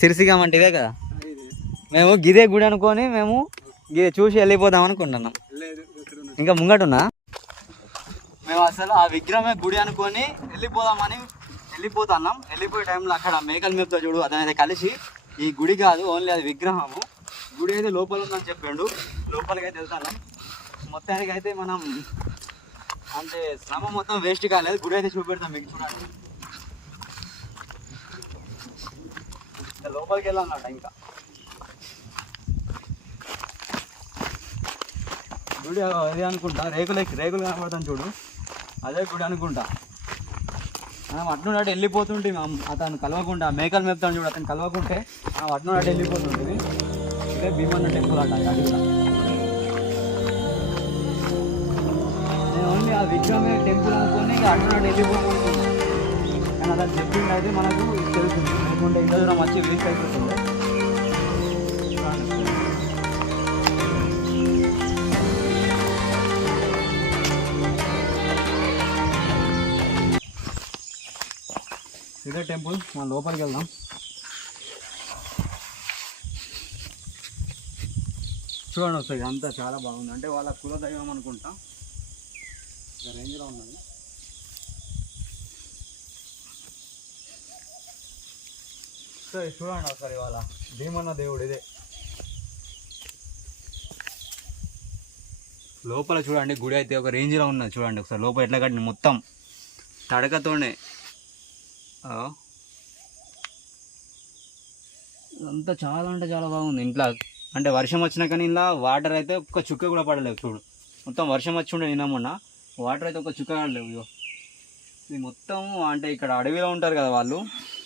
సిరిసిగం అంటే ఇదే కదా. మేము గిదే గుడి అనుకొని మేము గిదే చూసి వెళ్ళిపోదాం అనుకుంటున్నాం. ఇంకా ముంగటున్నా మేము అసలు ఆ విగ్రహమే గుడి అనుకొని వెళ్ళిపోతున్నాం. వెళ్ళిపోయే టైంలో అక్కడ మేకల మేపుతో చూడు అతనైతే కలిసి ఈ గుడి కాదు ఓన్లీ అది విగ్రహము, గుడి అయితే లోపల ఉందని చెప్పిండు. లోపలికి అయితే వెళ్తాను. మొత్తానికి అయితే మనం అంటే శ్రమ మొత్తం వేస్ట్ కాలేదు. గుడి అయితే చూపెడతాం మీకు, చూడండి. లోపలికి వెళ్ళాలన్నమాట. ఇంకా గుడి అదే అనుకుంటా, రేకులు కనబడతాను చూడు, అదే గుడి అనుకుంటా. మనం అట్నున్నట్టు వెళ్ళిపోతుంటే అతను కలవకుండా, మేకలు మేపుతాను చూడు అతను కలవకుంటే మనం అట్నున్నట్టు వెళ్ళిపోతుంటుంది. ఇదే భీమన్న టెంపుల్ అంట. అడిగిన నేను ఓన్లీ ఆ విగ్రహమే టెంపుల్ అనుకొని అట్నున్నట్టు వెళ్ళిపోతుంది. కానీ అతను చెప్పింది అయితే మనకు తెలుస్తుంది, లేకుంటే ఇంత దూరం వచ్చి వేస్ట్ అయిపోతుంది. ఇదే టెంపుల్, మనం లోపలికి వెళ్దాం. చూడండి వస్తుంది అంతా చాలా బాగుంది. అంటే వాళ్ళ కుల దైవం అనుకుంటా, రేంజ్లో ఉన్నది. సో చూడండి ఒకసారి వాళ్ళ భీమన్న దేవుడు ఇదే. లోపల చూడండి గుడి అయితే ఒక రేంజ్లో ఉన్నది. చూడండి ఒకసారి లోపల ఎట్లా కట్టిన, మొత్తం తడకతోనే. అంతా చాలా అంటే చాలా బాగుంది. ఇంట్లో అంటే వర్షం వచ్చినా కానీ ఇలా వాటర్ అయితే ఒక్క చుక్క కూడా పడలేవు. చూడు మొత్తం వర్షం వచ్చి ఉండే నిన్న మొన్న, వాటర్ అయితే ఒక చుక్క పడలేవు. ఇగో ఇది మొత్తం అంటే ఇక్కడ అడవిలో ఉంటారు కదా వాళ్ళు,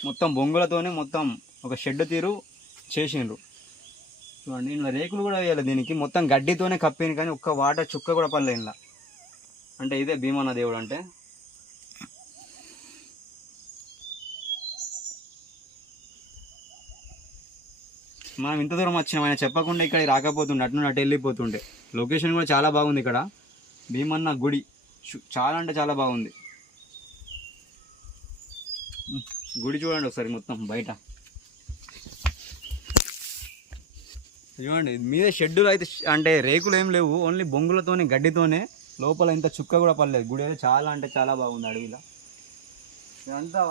మొత్తం బొంగులతోనే మొత్తం ఒక షెడ్ తీరు చేసిండ్రు. చూడండి ఇలా రేకులు కూడా వేయాలి దీనికి, మొత్తం గడ్డితోనే కప్పింది కానీ ఒక్క వాటర్ చుక్క కూడా పడలేదు ఇలా. అంటే ఇదే భీమన్న దేవుడు అంటే. మనం ఇంత దూరం వచ్చినాం, ఆయన చెప్పకుండా ఇక్కడ రాకపోతుండే, అటు వెళ్ళిపోతుండే. లొకేషన్ కూడా చాలా బాగుంది. ఇక్కడ భీమన్న గుడి చాలా అంటే చాలా బాగుంది. గుడి చూడండి ఒకసారి మొత్తం బయట. చూడండి మీద షెడ్యూల్ అయితే అంటే రేకులు ఏం లేవు, ఓన్లీ బొంగులతోనే గడ్డితోనే, లోపల ఇంత చుక్క కూడా పడలేదు. గుడి అయితే చాలా అంటే చాలా బాగుంది అడవిలో. ఇదంతా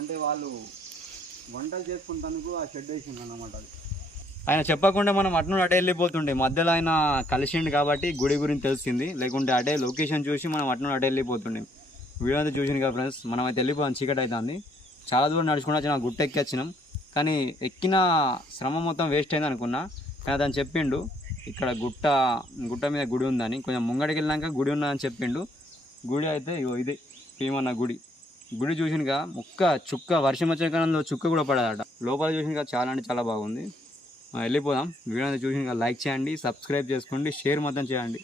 అంటే వాళ్ళు వంటలు చేసుకుంటానికి ఆ షెడ్ వేసింది అన్నమాట. అది ఆయన చెప్పకుండా మనం అటే వెళ్ళిపోతుండే. మధ్యలో ఆయన కలిసిండు కాబట్టి గుడి గురించి తెలిసింది, లేకుంటే అటే లొకేషన్ చూసి మనం అటే వెళ్ళిపోతుండే. వీడియో అంతా చూసింది కదా ఫ్రెండ్స్, మనం అయితే వెళ్ళిపోయాం. చీకటి అవుతుంది, చాలా దూరం నడుచుకుంటూ వచ్చిన గుట్ట ఎక్కి వచ్చినాం. కానీ ఎక్కిన శ్రమ మొత్తం వేస్ట్ అయింది అనుకున్నా. కానీ అతను చెప్పిండు ఇక్కడ గుట్ట మీద గుడి ఉందని, కొంచెం ముంగడికి వెళ్ళాక గుడి ఉన్నదని చెప్పిండు. గుడి అయితే ఇది భీమన్న గుడి. గుడి చూసినగా ఒక్క చుక్క వర్షం వచ్చే కాలంలో చుక్క కూడా పడదట. లోపల చూసినగా చాలా అంటే చాలా బాగుంది. వెళ్ళిపోదాం. వీడియో చూసినగా లైక్ చేయండి, సబ్స్క్రైబ్ చేసుకోండి, షేర్ మొత్తం చేయండి.